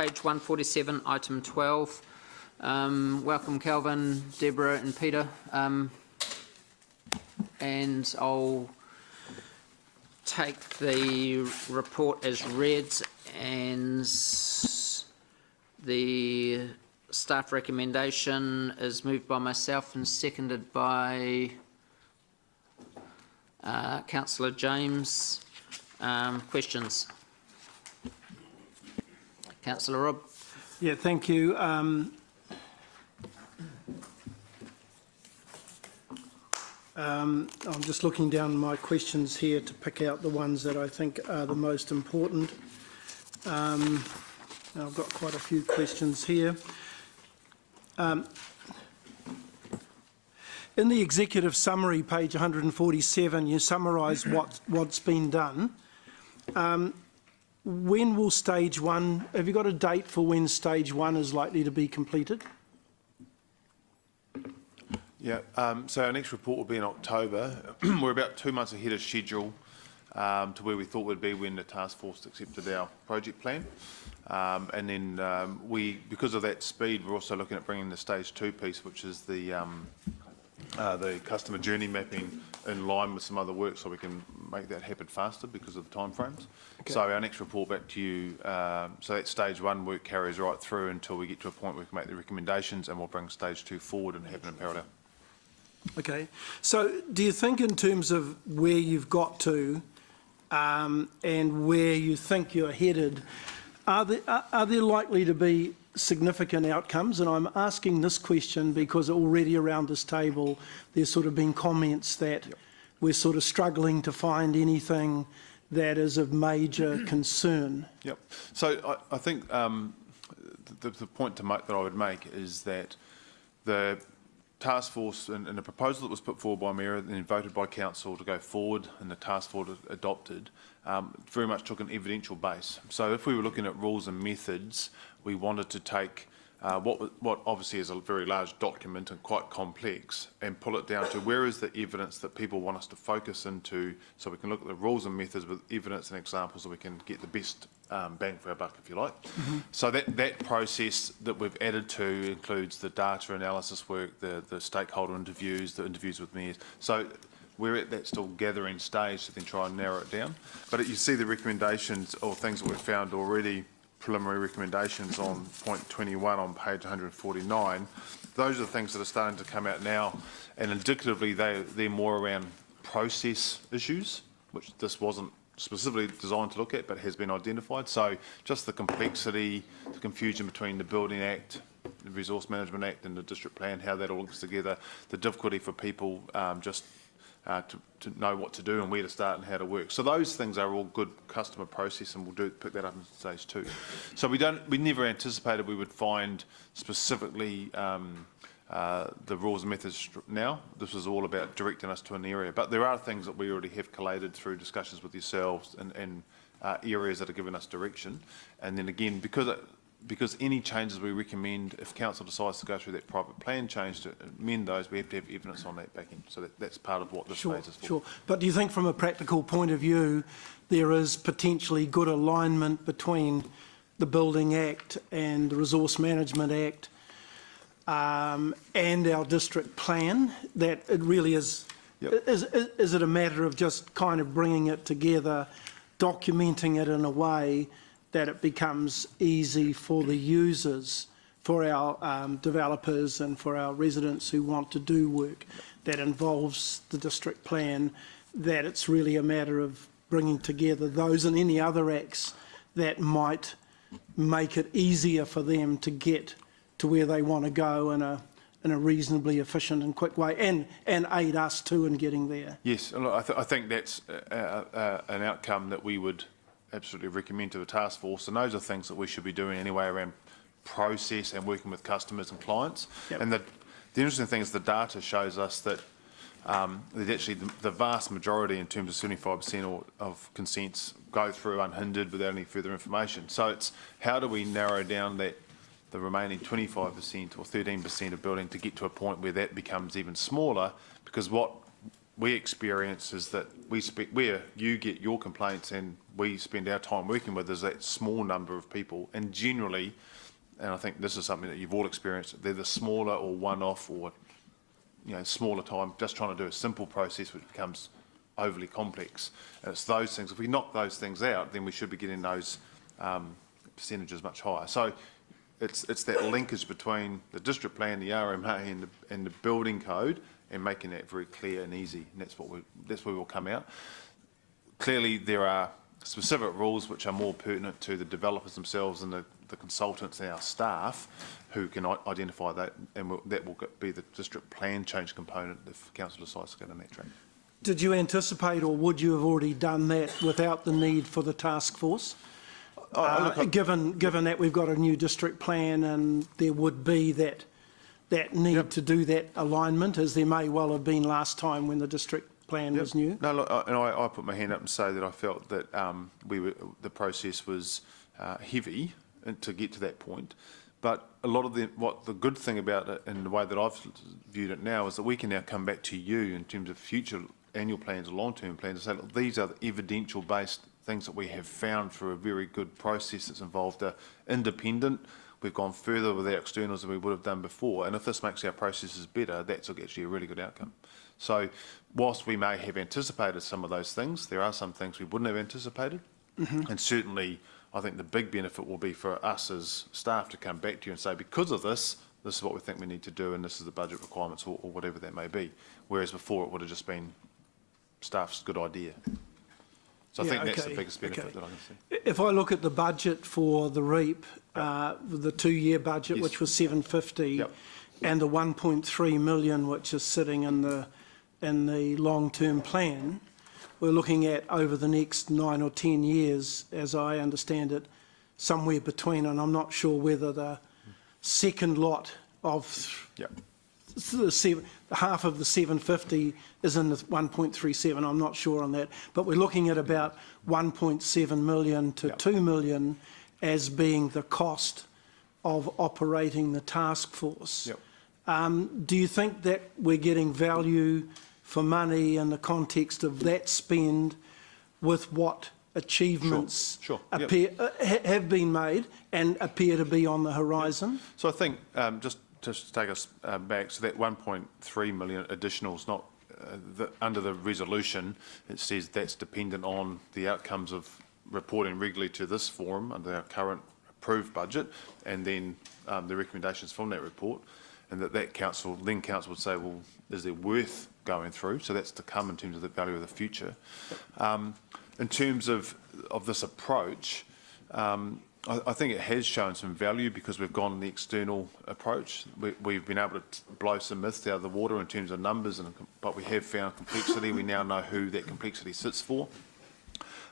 Page 147, item 12. Welcome Calvin, Deborah and Peter. And I'll take the report as read, and the staff recommendation is moved by myself and seconded by Councillor James, questions? Councillor Robb. Yeah, thank you. I'm just looking down my questions here to pick out the ones that I think are the most important. I've got quite a few questions here. In the executive summary, page 147, you summarise what's been done. When will stage one, have you got a date for when stage one is likely to be completed? Yeah, so our next report will be in October. We're about 2 months ahead of schedule to where we thought we'd be when the task force accepted our project plan. And then because of that speed, we're also looking at bringing the stage two piece, which is the customer journey mapping in line with some other work, so we can make that happen faster because of the timeframes. Okay. So our next report back to you, so that stage one work carries right through until we get to a point where we can make the recommendations, and we'll bring stage two forward and have it in parallel. Okay, so do you think in terms of where you've got to and where you think you're headed, are there likely to be significant outcomes? And I'm asking this question because already around this table there's sort of been comments that we're sort of struggling to find anything that is of major concern. Yep. So I think the point to make that I would make is that the task force and the proposal that was put forward by Mayor and then voted by Council to go forward and the task force adopted very much took an evidential base. So if we were looking at rules and methods, we wanted to take what obviously is a very large document and quite complex and pull it down to where is the evidence that people want us to focus into, so we can look at the rules and methods with evidence and examples so we can get the best bang for our buck, if you like. Mm-hmm. So that process that we've added to includes the data analysis work, the stakeholder interviews, the interviews with mayors. So we're at that still gathering stage to then try and narrow it down. But you see the recommendations or things that we've found already, preliminary recommendations on point 21 on page 149. Those are the things that are starting to come out now, and indicatively they're more around process issues, which this wasn't specifically designed to look at, but has been identified. So just the complexity, the confusion between the Building Act, the Resource Management Act and the District Plan, how that all links together, the difficulty for people to know what to do and where to start and how to work. So those things are all good customer process, and we'll pick that up in stage two. So we never anticipated we would find specifically the rules and methods now. This was all about directing us to an area, but there are things that we already have collated through discussions with yourselves and areas that are giving us direction. And then again, because any changes we recommend, if council decides to go through that private plan change to amend those, we have to have evidence on that backing. So that's part of what this phase is for. Sure. But do you think from a practical point of view, there is potentially good alignment between the Building Act and the Resource Management Act and our district plan, that it really is, yep. Is it a matter of just kind of bringing it together, documenting it in a way that it becomes easy for the users, for our developers and for our residents who want to do work that involves the district plan, that it's really a matter of bringing together those and any other acts that might make it easier for them to get to where they want to go in a reasonably efficient and quick way, and aid us too in getting there. Yes, look, I think that's an outcome that we would absolutely recommend to the task force, and those are things that we should be doing anyway around process and working with customers and clients. Yep. And the interesting thing is the data shows us that there's actually the vast majority, in terms of 75% of consents, go through unhindered without any further information. So it's how do we narrow down the remaining 25% or 13% of building to get to a point where that becomes even smaller, because what we experience is that where you get your complaints and we spend our time working with is that small number of people, and generally, and I think this is something that you've all experienced, they're the smaller or one-off or smaller time, just trying to do a simple process which becomes overly complex. And it's those things, if we knock those things out, then we should be getting those percentages much higher. So it's that linkage between the district plan, the RMA and the building code, and making that very clear and easy, and that's where we'll come out. Clearly, there are specific rules which are more pertinent to the developers themselves and the consultants and our staff who can identify that, and that will be the district plan change component if council decides to go down that track. Did you anticipate, or would you have already done that without the need for the task force? Given that we've got a new district plan and there would be that need to do that alignment, as there may well have been last time when the district plan was new? No, look, and I put my hand up and say that I felt that the process was heavy to get to that point. But a lot of the good thing about it, and the way that I've viewed it now, is that we can now come back to you in terms of future annual plans or long-term plans and say, look, these are the evidential-based things that we have found through a very good process that's involved independent. We've gone further with our externals than we would have done before, and if this makes our processes better, that's actually a really good outcome. So whilst we may have anticipated some of those things, there are some things we wouldn't have anticipated, and certainly I think the big benefit will be for us as staff to come back to you and say, because of this is what we think we need to do, and this is the budget requirements, or whatever that may be. Whereas before it would have just been staff's good idea. So I think that's the biggest benefit that I can see. If I look at the budget for the REAP, the 2-year budget, which was 750, and the 1.3 million, which is sitting in the long-term plan, we're looking at over the next 9 or 10 years, as I understand it, somewhere between, and I'm not sure whether the second lot of half of the 750 is in the 1.37, I'm not sure on that, but we're looking at about 1.7 million to 2 million as being the cost of operating the task force. Do you think that we're getting value for money in the context of that spend with what achievements have been made and appear to be on the horizon? So I think, just to take us back, so that 1.3 million additional is not, under the resolution, it says that's dependent on the outcomes of reporting regularly to this forum under our current approved budget, and then the recommendations from that report, and that council would say, well, is there worth going through? So that's to come in terms of the value of the future. In terms of this approach, I think it has shown some value because we've gone the external approach. We've been able to blow some myths out of the water in terms of numbers, but we have found complexity. We now know who that complexity sits for.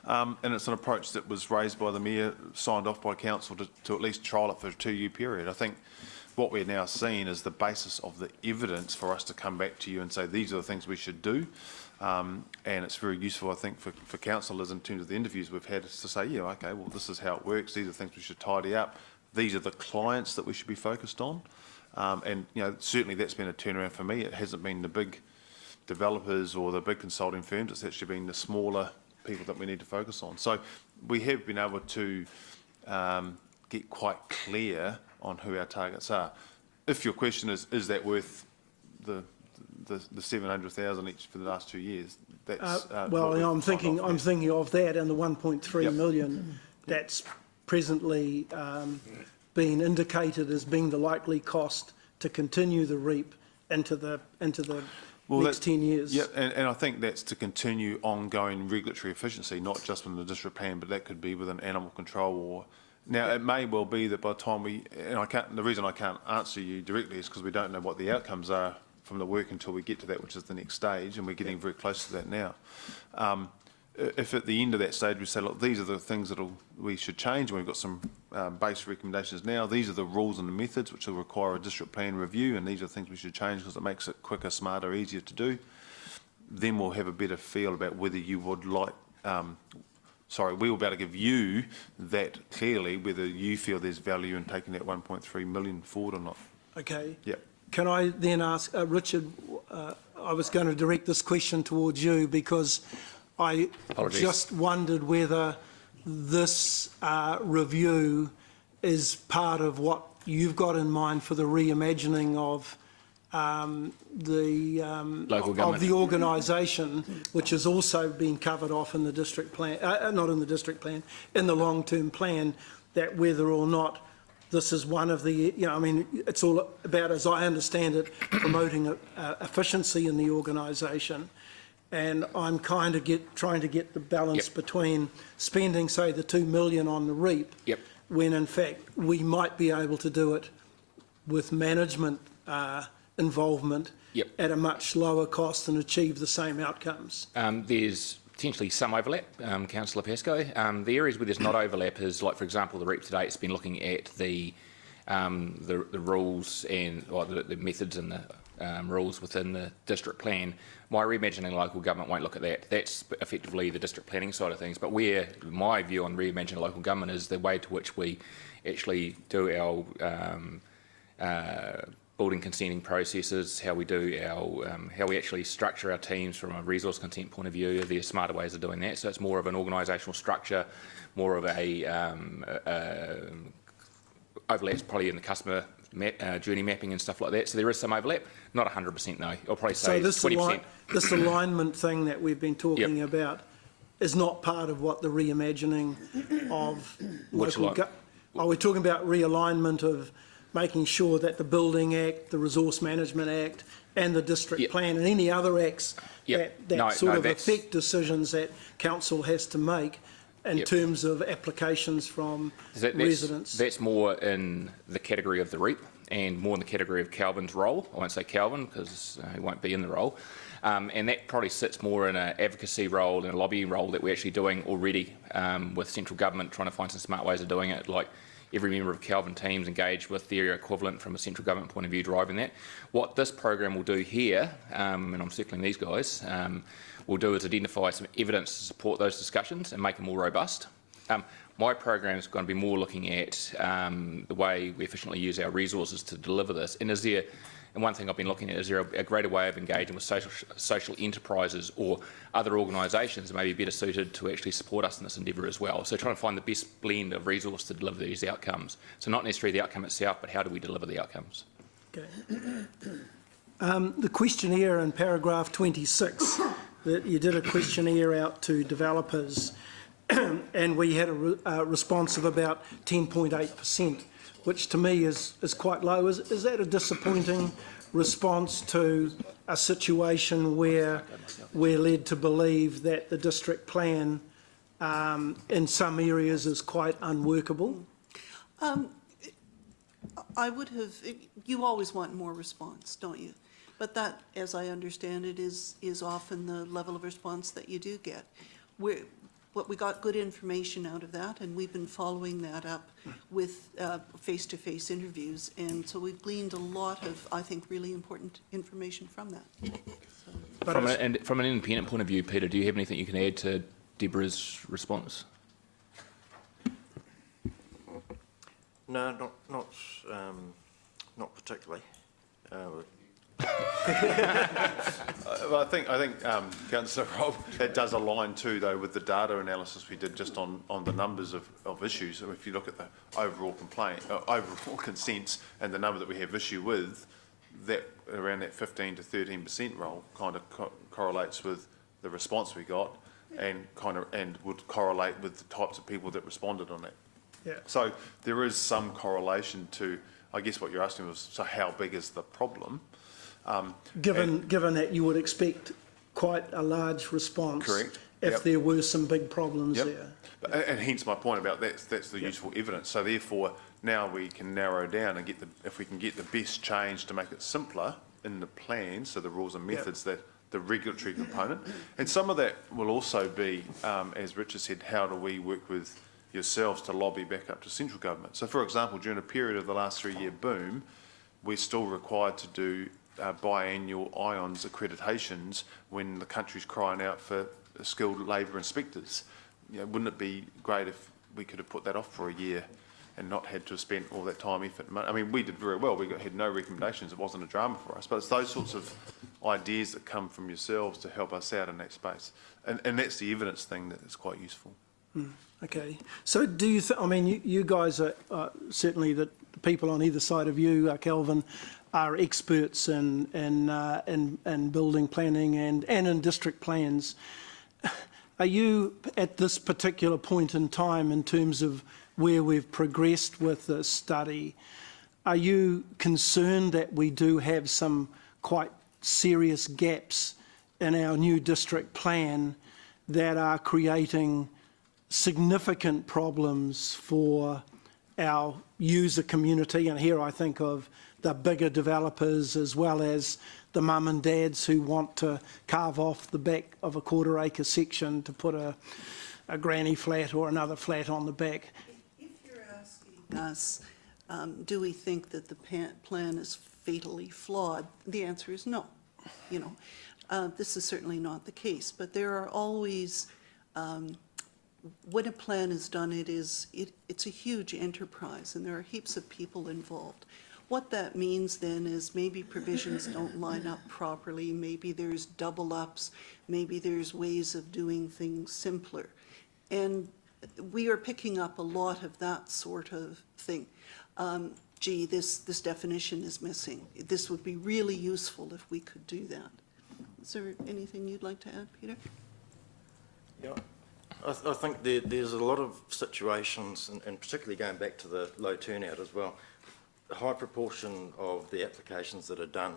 And it's an approach that was raised by the Mayor, signed off by Council to at least trial it for a 2-year period. I think what we're now seeing is the basis of the evidence for us to come back to you and say, these are the things we should do. And it's very useful, I think, for councillors in terms of the interviews we've had, is to say, yeah, okay, well, this is how it works. These are the things we should tidy up. These are the clients that we should be focused on. And, you know, certainly that's been a turnaround for me. It hasn't been the big developers or the big consulting firms. It's actually been the smaller people that we need to focus on. So we have been able to get quite clear on who our targets are. If your question is that worth the 700,000 each for the last 2 years? That's well, I'm thinking of that and the 1.3 million that's presently been indicated as being the likely cost to continue the REAP into the next 10 years. Yeah, and I think that's to continue ongoing regulatory efficiency, not just within the district plan, but that could be within animal control or. Now, it may well be that by the time the reason I can't answer you directly is because we don't know what the outcomes are from the work until we get to that, which is the next stage, and we're getting very close to that now. If at the end of that stage we say, look, these are the things that we should change, and we've got some base recommendations now, these are the rules and the methods which will require a district plan review, and these are the things we should change because it makes it quicker, smarter, easier to do, then we'll have a better feel about whether you would like... we will be able to give you that clearly, whether you feel there's value in taking that 1.3 million forward or not. Okay. Yep. Can I then ask, Richard, I was going to direct this question towards you because I just wondered whether this review is part of what you've got in mind for the reimagining of the organisation, which has also been covered off in the district plan, not in the district plan, in the long-term plan, that whether or not this is one of the, it's all about, as I understand it, promoting efficiency in the organisation. And I'm kind of trying to get the balance between spending, say, the 2 million on the REAP, when in fact we might be able to do it with management involvement at a much lower cost and achieve the same outcomes. There's potentially some overlap, Councillor Pascoe. The areas where there's not overlap is, like, for example, the REAP to date has been looking at the rules and the methods and the rules within the district plan. My reimagining local government won't look at that. That's effectively the district planning side of things. But where my view on reimagining local government is the way to which we actually do our building consenting processes, how we do our, how we actually structure our teams from a resource consent point of view. There are smarter ways of doing that. So it's more of an organisational structure, more of a overlaps probably in the customer journey mapping and stuff like that. So there is some overlap, not 100% no. I'll probably say so 20%. This alignment thing that we've been talking about is not part of what the reimagining of local Are we talking about realignment of making sure that the Building Act, the Resource Management Act and the District Plan and any other acts that affect decisions that council has to make in terms of applications from residents? That's more in the category of the REAP and more in the category of Calvin's role. I won't say Calvin because he won't be in the role. And that probably sits more in an advocacy role and a lobbying role that we're actually doing already with central government, trying to find some smart ways of doing it, like every member of Calvin teams engaged with their equivalent from a central government point of view driving that. What this program will do here, and I'm circling these guys, will do is identify some evidence to support those discussions and make them more robust. My program is going to be more looking at the way we efficiently use our resources to deliver this. And is there, and one thing I've been looking at, is there a greater way of engaging with social enterprises or other organisations that may be better suited to actually support us in this endeavour as well? So trying to find the best blend of resource to deliver these outcomes. So not necessarily the outcome itself, but how do we deliver the outcomes? Okay. The questionnaire in paragraph 26, that you did a questionnaire out to developers and we had a response of about 10.8%, which to me is quite low. Is that a disappointing response to a situation where we're led to believe that the district plan in some areas is quite unworkable? I would have, you always want more response, don't you? But that, as I understand it, is often the level of response that you do get. We got good information out of that, and we've been following that up with face-to-face interviews, and so we've gleaned a lot of, I think, really important information from that. So. From an independent point of view, Peter, do you have anything you can add to Deborah's response? No, not particularly. Well, I think Councillor Rob, that does align too, though, with the data analysis we did just on the numbers of issues. So if you look at the overall overall consents and the number that we have issue with, that around that 15 to 13% role kind of correlates with the response we got, and would correlate with the types of people that responded on that. Yeah. So there is some correlation to, I guess what you're asking was, so how big is the problem? Given that you would expect quite a large response, correct, if there were some big problems there. And hence my point about that's the useful evidence. So therefore, now we can narrow down and if we can get the best change to make it simpler in the plan, so the rules and methods, that the regulatory component, and some of that will also be, as Richard said, how do we work with yourselves to lobby back up to central government? So, for example, during a period of the last 3-year boom, we're still required to do biannual IONS accreditations when the country's crying out for skilled labour inspectors. You know, wouldn't it be great if we could have put that off for a year and not had to have spent all that time, effort, and money? I mean, we did very well. We had no recommendations. It wasn't a drama for us. But it's those sorts of ideas that come from yourselves to help us out in that space. And that's the evidence thing that is quite useful. Okay. So do you I mean, you guys are certainly the people on either side of you, Kelvin, are experts in building planning and in district plans. Are you at this particular point in time, in terms of where we've progressed with the study, are you concerned that we do have some quite serious gaps in our new district plan that are creating significant problems for our user community? And here I think of the bigger developers as well as the mum and dads who want to carve off the back of a quarter-acre section to put a granny flat or another flat on the back. If you're asking us, do we think that the plan is fatally flawed, the answer is no. You know, this is certainly not the case, but there are always, when a plan is done, it's a huge enterprise, and there are heaps of people involved. What that means then is maybe provisions don't line up properly, maybe there's double ups, maybe there's ways of doing things simpler. And we are picking up a lot of that sort of thing. Gee, this definition is missing. This would be really useful if we could do that. Is there anything you'd like to add, Peter? Yeah, I think there's a lot of situations, and particularly going back to the low turnout as well, a high proportion of the applications that are done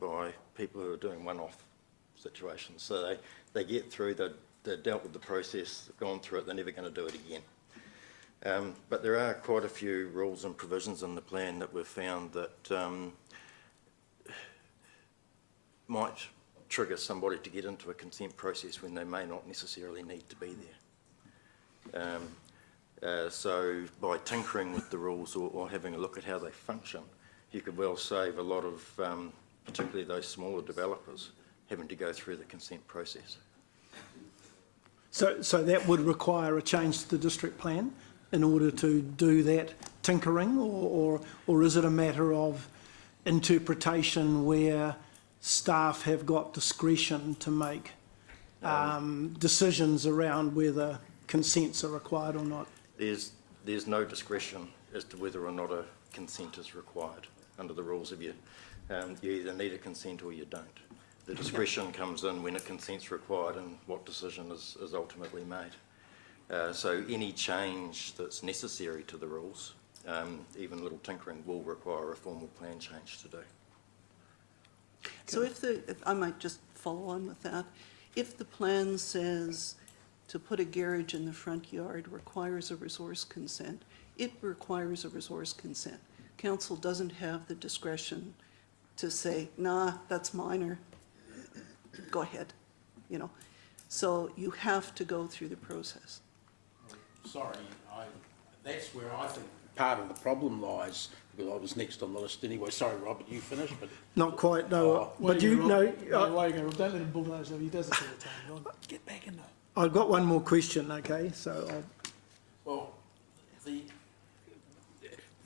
by people who are doing one-off situations. So they get through, they've dealt with the process, they've gone through it, they're never going to do it again. But there are quite a few rules and provisions in the plan that we've found that might trigger somebody to get into a consent process when they may not necessarily need to be there. So by tinkering with the rules or having a look at how they function, you could well save a lot of, particularly those smaller developers, having to go through the consent process. So that would require a change to the district plan in order to do that tinkering, or is it a matter of interpretation where staff have got discretion to make decisions around whether consents are required or not? There's no discretion as to whether or not a consent is required under the rules of you. You either need a consent or you don't. The discretion comes in when a consent's required and what decision is ultimately made. So any change that's necessary to the rules, even little tinkering, will require a formal plan change to do. So if I might just follow on with that, if the plan says to put a garage in the front yard requires a resource consent, it requires a resource consent. Council doesn't have the discretion to say, nah, that's minor, go ahead, you know. So you have to go through the process. Sorry, that's where I think part of the problem lies, because I was next on the list anyway. Sorry, Robert, you finished, but... Not quite, no. But you know... Why you go, Rob? Don't let him bulldoze over. He does this all the time. Go on, get back in there. I've got one more question, okay? So Well,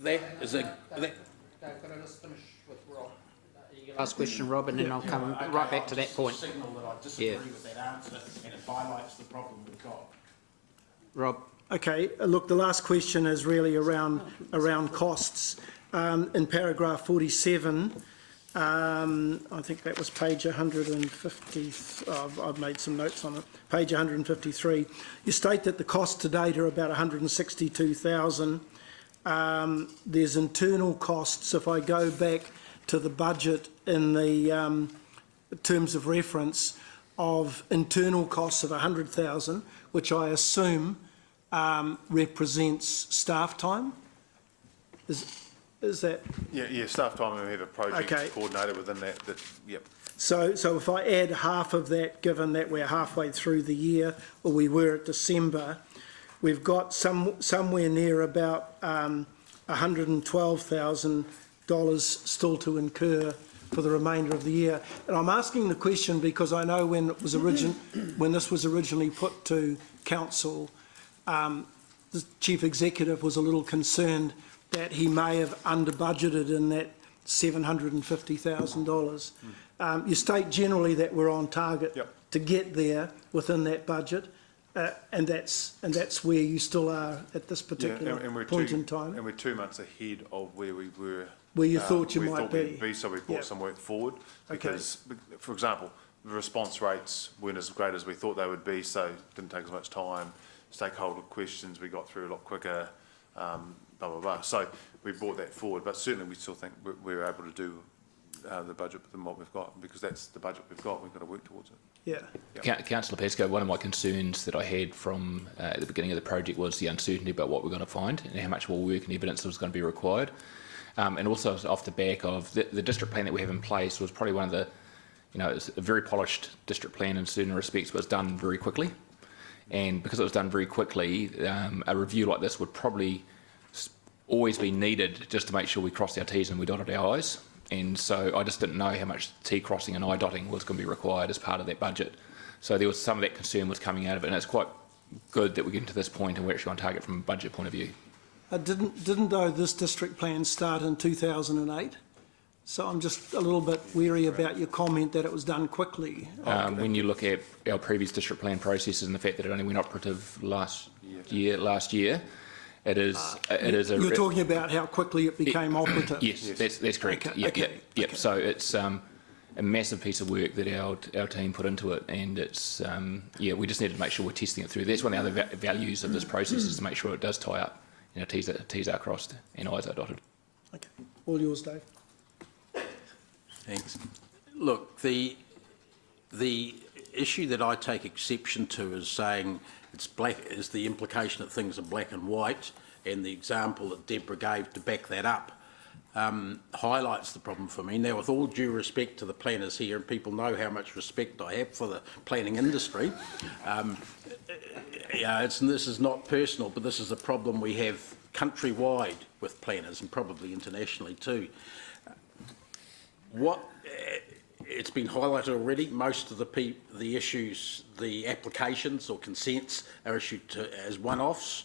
that is a... Could I just finish with Rob? Last question, Rob, and then I'll come right back to that point. Signal that I disagree with that answer, and it highlights the problem we've got. Rob? okay, look, the last question is really around costs. In paragraph 47, I think that was page 150, I've made some notes on it, page 153. You state that the costs to date are about 162,000. There's internal costs. If I go back to the budget in the terms of reference of internal costs of 100,000, which I assume represents staff time. Is that? Yeah, staff time, and we have a project coordinator within that, yep. So if I add half of that, given that we're halfway through the year, or we were at December, we've got somewhere near about $112,000 still to incur for the remainder of the year. And I'm asking the question because I know when it was when this was originally put to council, the chief executive was a little concerned that he may have under budgeted in that $750,000. You state generally that we're on target to get there within that budget, and that's where you still are at this particular point in time. And we're 2 months ahead of where we were. Where you thought you might be. So we brought some work forward because, for example, the response rates weren't as great as we thought they would be, so it didn't take as much time. Stakeholder questions we got through a lot quicker. blah, blah, blah. So we brought that forward, but certainly we still think we're able to do the budget within what we've got, because that's the budget we've got. We've got to work towards it. Yeah. Councillor Pesco, one of my concerns that I had from at the beginning of the project was the uncertainty about what we're going to find and how much more work and evidence was going to be required. And also off the back of the district plan that we have in place was probably one of the, it's a very polished district plan in certain respects, but it's done very quickly. And because it was done very quickly, a review like this would probably always be needed just to make sure we crossed our T's and we dotted our I's. And so I just didn't know how much T crossing and I dotting was going to be required as part of that budget. So there was some of that concern was coming out of it, and it's quite good that we're getting to this point and we're actually on target from a budget point of view. Didn't though this district plan start in 2008? So I'm just a little bit wary about your comment that it was done quickly. When you look at our previous district plan processes and the fact that it only went operative last year, it is a... You're talking about how quickly it became operative? Yes, that's correct. Okay, Yep. So it's a massive piece of work that our team put into it, and it's, we just needed to make sure we're testing it through. That's one of the other values of this process, is to make sure it does tie up. T's are crossed and I's are dotted. Okay. All yours, Dave. Thanks. Look, the issue that I take exception to is saying it's black, is the implication that things are black and white, and the example that Deborah gave to back that up highlights the problem for me. Now, with all due respect to the planners here, and people know how much respect I have for the planning industry, this is not personal, but this is a problem we have countrywide with planners, and probably internationally too. It's been highlighted already. Most of the issues, the applications or consents are issued as one-offs.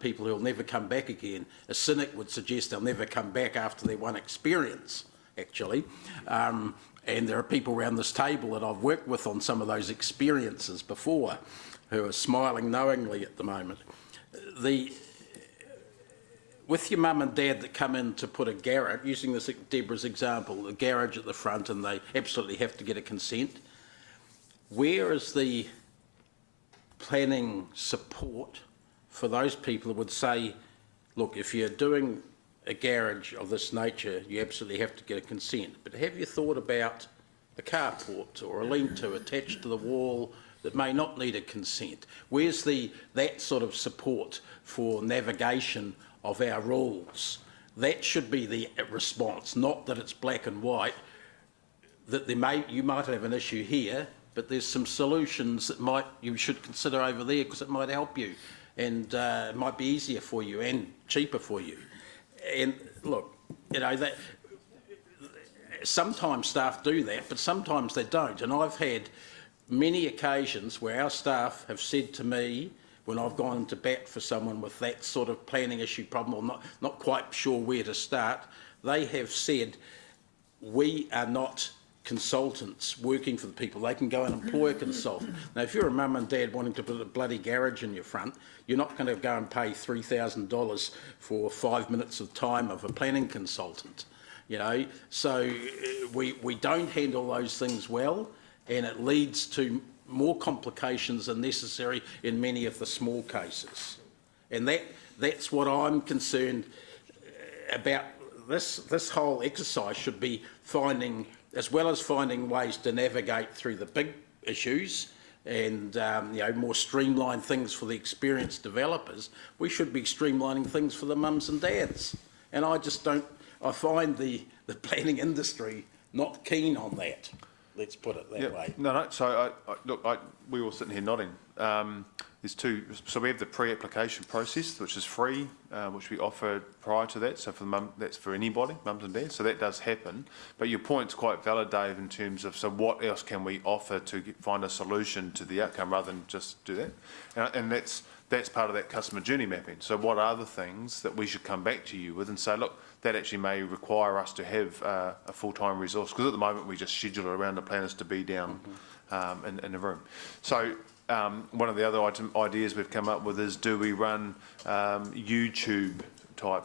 People who'll never come back again. A cynic would suggest they'll never come back after their one experience, actually. And there are people around this table that I've worked with on some of those experiences before who are smiling knowingly at the moment. With your mum and dad that come in to put a garage, using this Deborah's example, a garage at the front, and they absolutely have to get a consent, where is the planning support for those people who would say, look, if you're doing a garage of this nature, you absolutely have to get a consent, but have you thought about a carport or a lean-to attached to the wall that may not need a consent? Where's that sort of support for navigation of our rules? That should be the response, not that it's black and white, that you might have an issue here, but there's some solutions that you should consider over there because it might help you, and it might be easier for you and cheaper for you. And look, that sometimes staff do that, but sometimes they don't. And I've had many occasions where our staff have said to me, when I've gone to bat for someone with that sort of planning issue problem, or not quite sure where to start, they have said, we are not consultants working for the people. They can go and employ a consultant. Now, if you're a mum and dad wanting to put a bloody garage in your front, you're not going to go and pay $3,000 for 5 minutes of time of a planning consultant, So we don't handle those things well, and it leads to more complications than necessary in many of the small cases. And that's what I'm concerned about. This whole exercise should be finding, as well as finding ways to navigate through the big issues and more streamlined things for the experienced developers, we should be streamlining things for the mums and dads. And I find the planning industry not keen on that. Let's put it that way. No. So we all sitting here nodding. There's two. So we have the pre-application process, which is free, which we offer prior to that. So for the that's for anybody, mums and dads. So that does happen. But your point's quite valid, Dave, in terms of what else can we offer to find a solution to the outcome rather than just do that. And that's part of that customer journey mapping. So what are the things that we should come back to you with and say, look, that actually may require us to have a full-time resource, because at the moment we just schedule around the planners to be down in the room. So one of the other ideas we've come up with is, do we run YouTube type,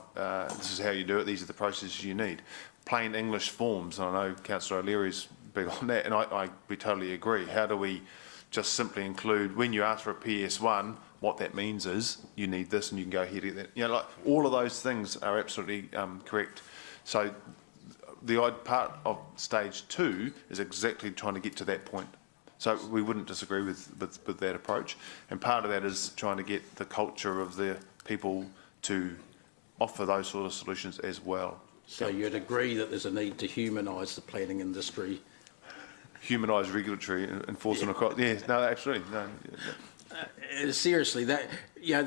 this is how you do it, these are the processes you need. Plain English forms, and I know Councillor O'Leary's big on that, and we totally agree. How do we just simply include, when you ask for a PS1, what that means is you need this and you can go ahead and get that. You know, like all of those things are absolutely correct. So the part of stage 2 is exactly trying to get to that point. So we wouldn't disagree with that approach. And part of that is trying to get the culture of the people to offer those sort of solutions as well. So you'd agree that there's a need to humanise the planning industry? Humanise regulatory enforcement across, yeah, no, absolutely, no. Seriously, that, you know,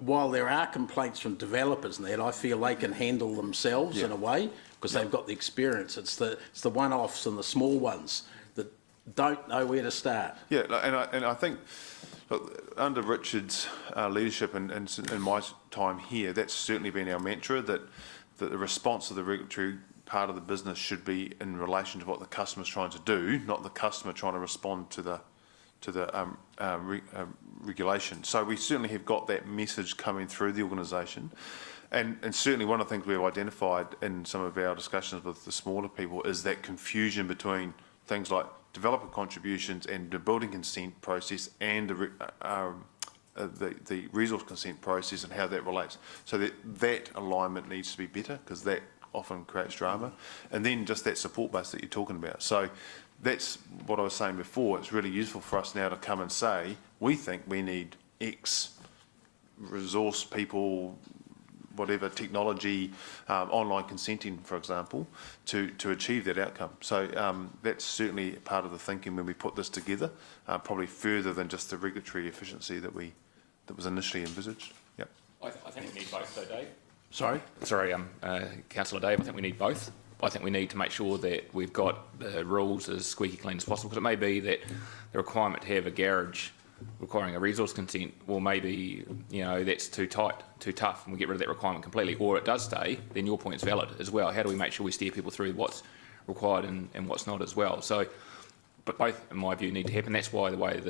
while there are complaints from developers and that, I feel they can handle themselves in a way, because they've got the experience. It's the one-offs and the small ones that don't know where to start. Yeah, and I think, look, under Richard's leadership and in my time here, that's certainly been our mantra, that the response of the regulatory part of the business should be in relation to what the customer's trying to do, not the customer trying to respond to the regulation. So we certainly have got that message coming through the organisation. And certainly one of the things we've identified in some of our discussions with the smaller people is that confusion between things like developer contributions and the building consent process and the resource consent process and how that relates. So that alignment needs to be better, because that often creates drama. And then just that support base that you're talking about. So that's what I was saying before. It's really useful for us now to come and say, we think we need X resource people, whatever technology, online consenting, for example, to achieve that outcome. So that's certainly part of the thinking when we put this together, probably further than just the regulatory efficiency that was initially envisaged. Yep. I think we need both though, Dave. Sorry? Sorry, Councillor Dave, I think we need both. I think we need to make sure that we've got the rules as squeaky clean as possible, because it may be that the requirement to have a garage requiring a resource consent, well, maybe, you know, that's too tight, too tough, and we get rid of that requirement completely, or it does stay, then your point's valid as well. How do we make sure we steer people through what's required and what's not as well? So, but both, in my view, need to happen. That's why the way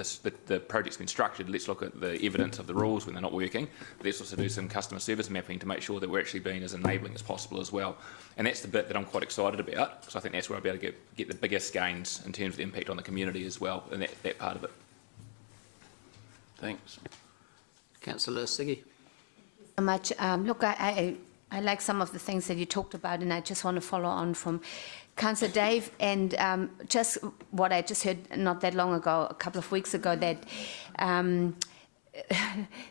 the project's been structured, let's look at the evidence of the rules when they're not working. But let's also do some customer service mapping to make sure that we're actually being as enabling as possible as well. And that's the bit that I'm quite excited about, because I think that's where I'll be able to get the biggest gains in terms of the impact on the community as well, and that part of it. Thanks. Councillor Siggy. So much. Look, I like some of the things that you talked about, and I just want to follow on from Councillor Dave, and just what I just heard not that long ago, a couple of weeks ago, that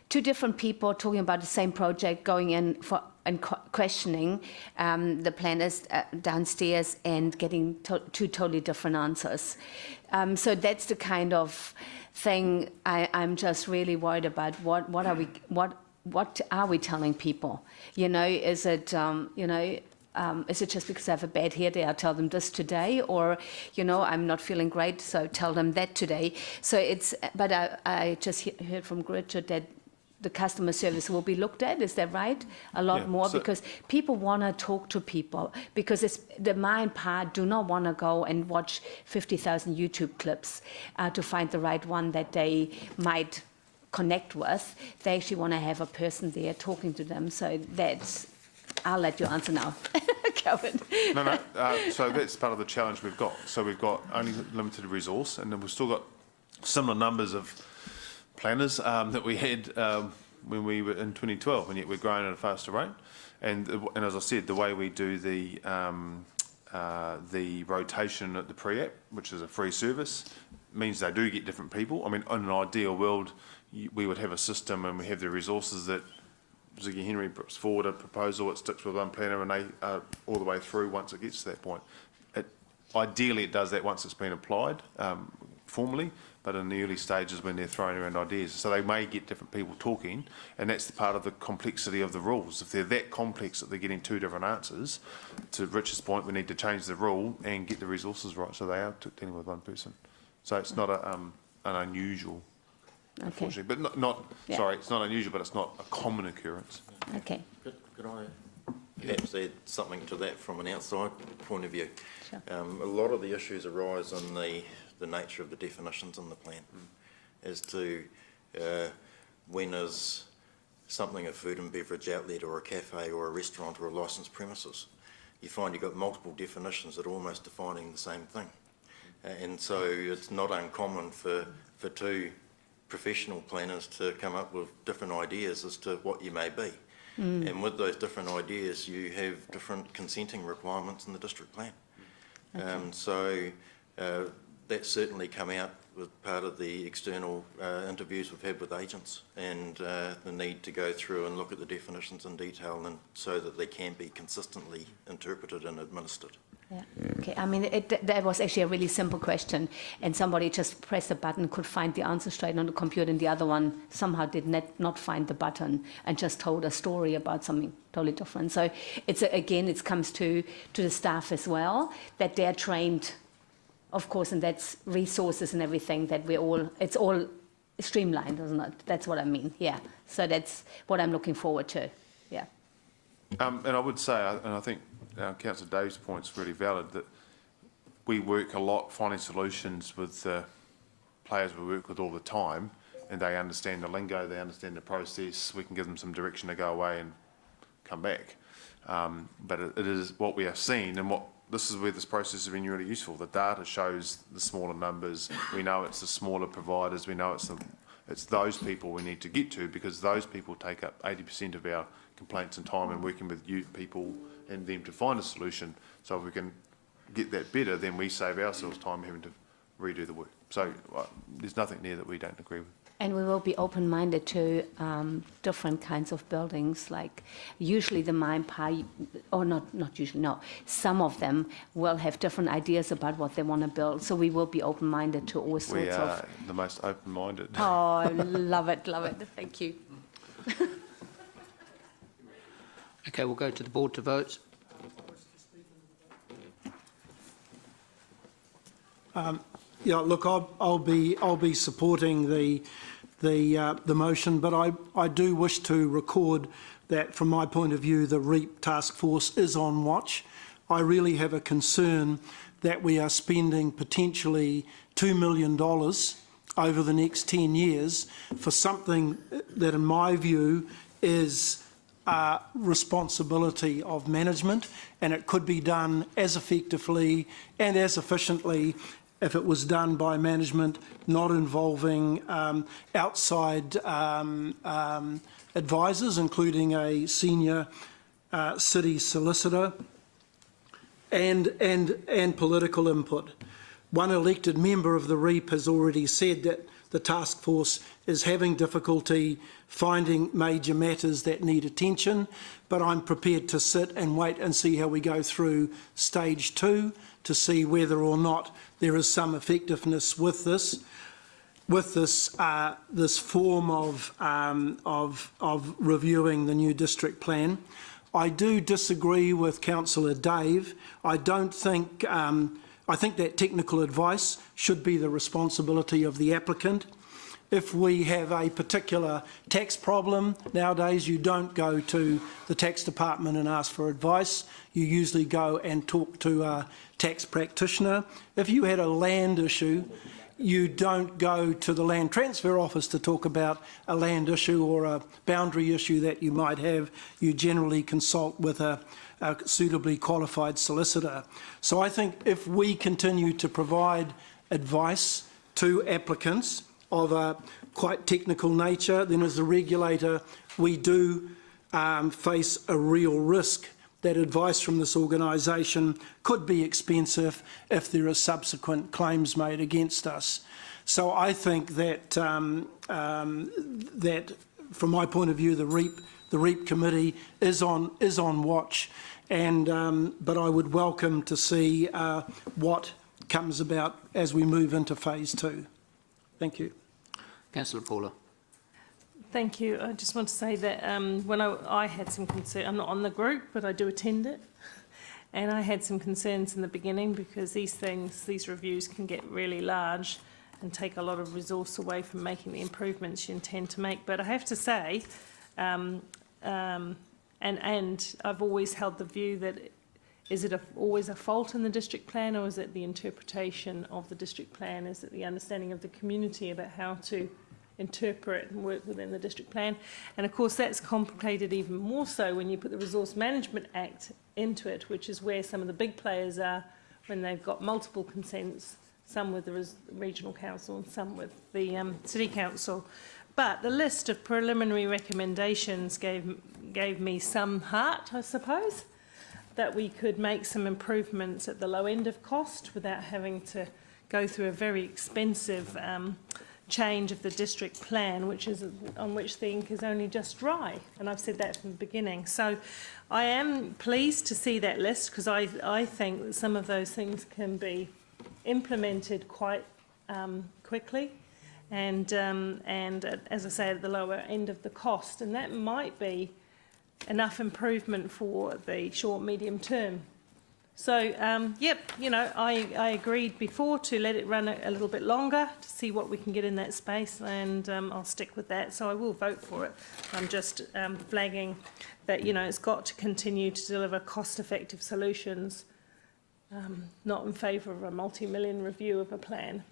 two different people talking about the same project going in for and questioning the planners downstairs and getting two totally different answers. So that's the kind of thing I'm just really worried about. What are we telling people? You know, is it is it just because I have a bad hair day, I'll tell them this today, or, you know, I'm not feeling great, so tell them that today. So it's, but I just heard from Richard that the customer service will be looked at, is that right? A lot more, because people want to talk to people, because it's the mind part do not want to go and watch 50,000 YouTube clips to find the right one that they might connect with. They actually want to have a person there talking to them. So that's, I'll let you answer now, Kelvin. No. So that's part of the challenge we've got. So we've got only limited resource, and then we've still got similar numbers of planners that we had when we were in 2012, and yet we're growing at a faster rate. And as I said, the way we do the rotation at the pre-app, which is a free service, means they do get different people. I mean, in an ideal world, we would have a system and we have the resources that Ziggy Henry puts forward a proposal, it sticks with one planner, and they all the way through once it gets to that point. Ideally, it does that once it's been applied formally, but in the early stages when they're throwing around ideas. So they may get different people talking, and that's the part of the complexity of the rules. If they're that complex that they're getting two different answers, to Richard's point, we need to change the rule and get the resources right so they are dealing with one person. So it's not an unusual, unfortunately. But sorry, it's not unusual, but it's not a common occurrence. Okay. Could I perhaps add something to that from an outside point of view? Sure. A lot of the issues arise in the nature of the definitions in the plan as to when is something a food and beverage outlet or a cafe or a restaurant or a licensed premises. You find you've got multiple definitions that are almost defining the same thing. And so it's not uncommon for two professional planners to come up with different ideas as to what you may be. And with those different ideas, you have different consenting requirements in the district plan. So that's certainly come out with part of the external interviews we've had with agents, and the need to go through and look at the definitions in detail, and so that they can be consistently interpreted and administered. Yeah. Okay. I mean, that was actually a really simple question, and somebody just pressed a button, could find the answer straight on the computer, and the other one somehow did not find the button and just told a story about something totally different. So it's again, it comes to the staff as well, that they're trained, of course, and that's resources and everything that it's all streamlined, isn't it? That's what I mean. Yeah. So that's what I'm looking forward to. Yeah. And I would say, and I think Councillor Dave's point's really valid, that we work a lot finding solutions with the players we work with all the time, and they understand the lingo, they understand the process. We can give them some direction to go away and come back. But it is what we have seen, and this is where this process has been really useful. The data shows the smaller numbers. We know it's the smaller providers. We know it's those people we need to get to, because those people take up 80% of our complaints and time, and working with you people and them to find a solution. So if we can get that better, then we save ourselves time having to redo the work. So there's nothing there that we don't agree with. And we will be open-minded to different kinds of buildings, like usually the mine pie, or not usually, no, some of them will have different ideas about what they want to build. So we will be open-minded to all sorts of... We are the most open-minded. Oh, love it, thank you. Okay, we'll go to the board to vote. Yeah, look, I'll be supporting the motion, but I do wish to record that from my point of view, the REAP task force is on watch. I really have a concern that we are spending potentially $2 million over the next 10 years for something that, in my view, is responsibility of management, and it could be done as effectively and as efficiently if it was done by management, not involving outside advisors, including a senior city solicitor, and political input. One elected member of the REAP has already said that the task force is having difficulty finding major matters that need attention, but I'm prepared to sit and wait and see how we go through stage 2 to see whether or not there is some effectiveness with this form of reviewing the new district plan. I do disagree with Councillor Dave. I think that technical advice should be the responsibility of the applicant. If we have a particular tax problem, nowadays you don't go to the tax department and ask for advice. You usually go and talk to a tax practitioner. If you had a land issue, you don't go to the Land Transfer Office to talk about a land issue or a boundary issue that you might have. You generally consult with a suitably qualified solicitor. So I think if we continue to provide advice to applicants of a quite technical nature, then as a regulator we do face a real risk that advice from this organisation could be expensive if there are subsequent claims made against us. So I think that that from my point of view, the REAP committee is on watch, and but I would welcome to see what comes about as we move into phase 2. Thank you. Councillor Paula. Thank you. I just want to say that when I had some concern, I'm not on the group, but I do attend it, and I had some concerns in the beginning because these reviews can get really large and take a lot of resource away from making the improvements you intend to make. But I have to say, and I've always held the view that is it always a fault in the district plan, or is it the interpretation of the district plan? Is it the understanding of the community about how to interpret and work within the district plan? And of course that's complicated even more so when you put the Resource Management Act into it, which is where some of the big players are when they've got multiple consents, some with the regional council and some with the city council. But the list of preliminary recommendations gave me some heart, I suppose, that we could make some improvements at the low end of cost without having to go through a very expensive change of the district plan, on which the ink is only just dry, and I've said that from the beginning. So I am pleased to see that list, because I think that some of those things can be implemented quite quickly, and as I say, at the lower end of the cost, and that might be enough improvement for the short, medium term. So, yep, you know, I agreed before to let it run a little bit longer to see what we can get in that space, and I'll stick with that. So I will vote for it. I'm just flagging that, you know, it's got to continue to deliver cost-effective solutions, not in favour of a multi-million review of a plan.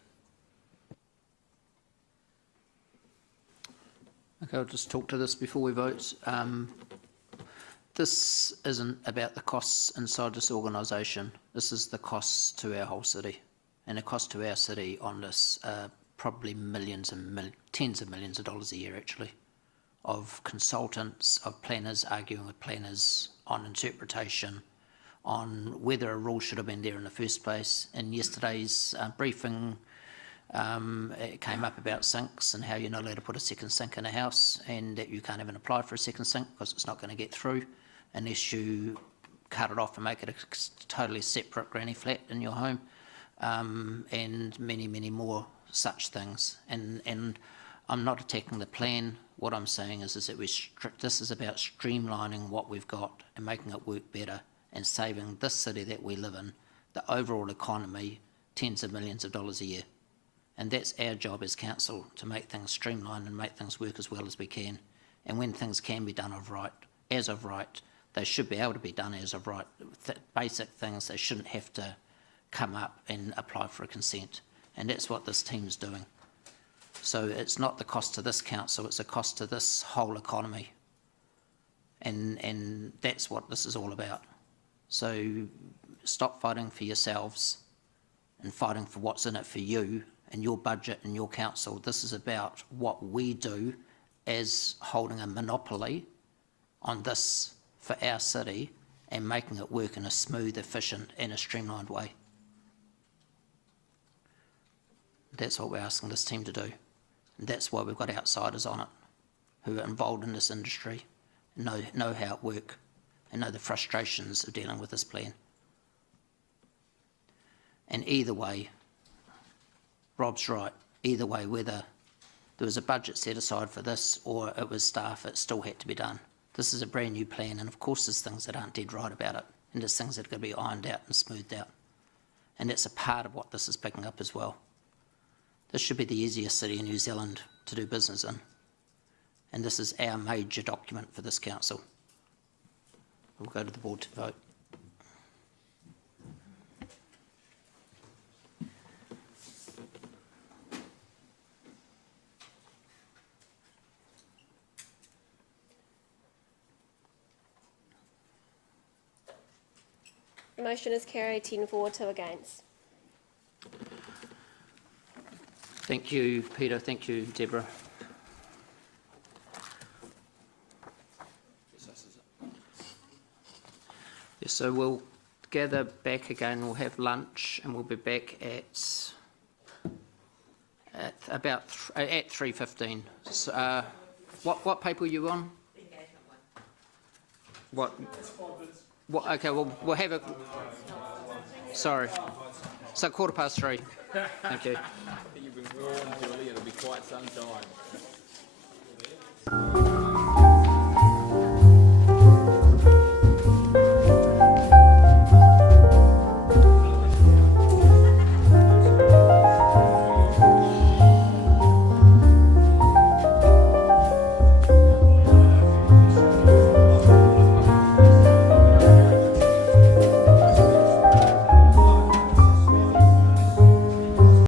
Okay, I'll just talk to this before we vote. This isn't about the costs inside this organisation. This is the costs to our whole city. And the cost to our city on this are probably millions and tens of millions of dollars a year, actually, of consultants, of planners arguing with planners on interpretation, on whether a rule should have been there in the first place. In yesterday's briefing, it came up about sinks and how you're not allowed to put a second sink in a house, and that you can't even apply for a second sink because it's not going to get through unless you cut it off and make it a totally separate granny flat in your home, and many, many more such things. And I'm not attacking the plan. What I'm saying is that this is about streamlining what we've got and making it work better and saving this city that we live in, the overall economy, tens of millions of dollars a year. And that's our job as council, to make things streamlined and make things work as well as we can. And when things can be done as of right, they should be able to be done as of right. Basic things, they shouldn't have to come up and apply for a consent. And that's what this team's doing. So it's not the cost to this council, it's a cost to this whole economy. And that's what this is all about. So stop fighting for yourselves and fighting for what's in it for you and your budget and your council. This is about what we do as holding a monopoly on this for our city and making it work in a smooth, efficient and a streamlined way. That's what we're asking this team to do. And that's why we've got outsiders on it who are involved in this industry, know how it works and know the frustrations of dealing with this plan. And either way, Rob's right, either way, whether there was a budget set aside for this or it was staff, it still had to be done. This is a brand new plan, and of course there's things that aren't dead right about it, and there's things that are going to be ironed out and smoothed out. And that's a part of what this is picking up as well. This should be the easiest city in New Zealand to do business in. And this is our major document for this council. We'll go to the board to vote. Motion is carried 10-4, 2 against. Thank you, Peter. Thank you, Deborah. Yes, so we'll gather back again. We'll have lunch, and we'll be back at about at 3:15. So, what paper are you on? What? Okay, well, we'll have a... Sorry. So 3:15. Thank you. You've been warned, Julie, it'll be quite some time.